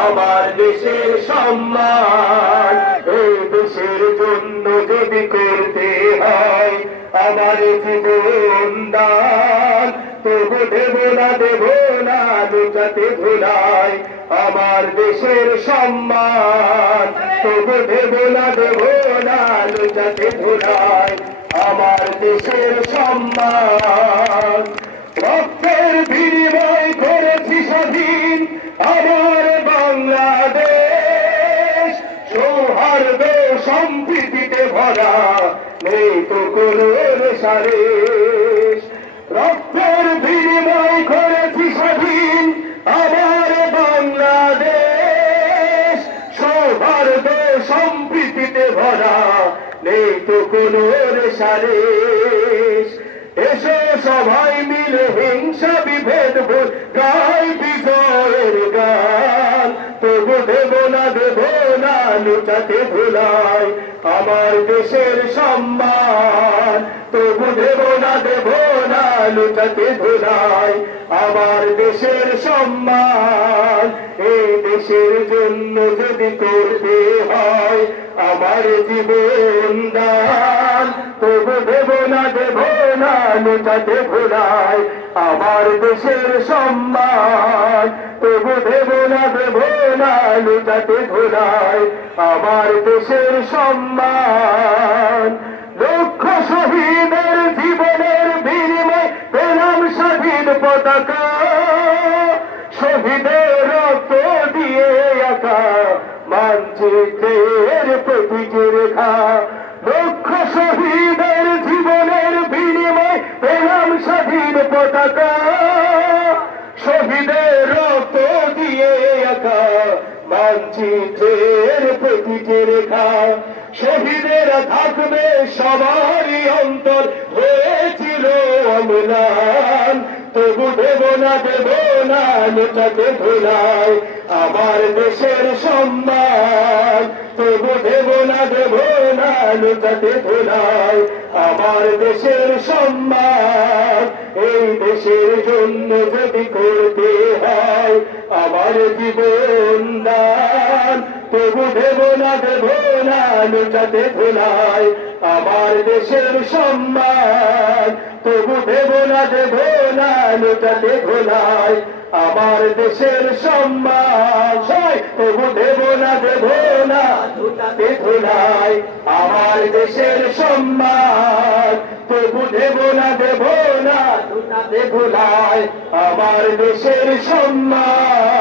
আমার দেশের সম্মান। এই দেশের জন্য যদি করতে হয় আমার জীবন দান, তবু দেব না লুটাতে ধুলাই আমার দেশের সম্মান। তবু দেব না লুটাতে ধুলাই আমার দেশের সম্মান। রক্তের বিনিময় করেছি স্বাধীন আমার বাংলাদেশ, সৌহার্দ্য সম্প্রীতিতে ভরা নেই তো কোনো রেশারেশ। রক্তের বিনিময় করেছি স্বাধীন আমার বাংলাদেশ, সৌহার্দ্য সম্প্রীতিতে ভরা নেই তো কোনো রেশারেশ। এসো সবাই মিলে হিংসা বিভেদ ভুল গাই বিজয়ের গান, তবু দেব না লুটাতে ধুলাই আমার দেশের সম্মান। তবু দেব না লুটাতে ধুলাই আমার দেশের সম্মান। এই দেশের জন্য যদি করতে হয় আমার জীবন দান, তবু দেব না লুটাতে ধুলাই আমার দেশের সম্মান। তবু দেব না লুটাতে ধুলাই আমার দেশের সম্মান। লক্ষ শহীদের জীবনের বিনিময় পেলাম স্বাধীন পতাকা, শহীদের রক্ত দিয়ে আঁকা মানচিত্রের প্রতীকী রেখা। লক্ষ শহীদের জীবনের বিনিময় পেলাম স্বাধীন পতাকা, শহীদের রক্ত দিয়ে আঁকা মানচিত্রের প্রতীকী রেখা। শহীদেরা থাকবে সবারই অন্তর হয়েছিল অম্লান, তবু দেব না লুটাতে ধুলাই আমার দেশের সম্মান। তবু দেব না লুটাতে ধুলাই আমার দেশের সম্মান। এই দেশের জন্য যদি করতে হয় আমার জীবন দান, তবু দেব না লুটাতে ধুলাই আমার দেশের সম্মান। তবু দেব না লুটাতে ধুলাই আমার দেশের সম্মান। তবু দেব না লুটাতে ধুলাই আমার দেশের সম্মান। তবু দেব না লুটাতে ধুলাই আমার দেশের সম্মান।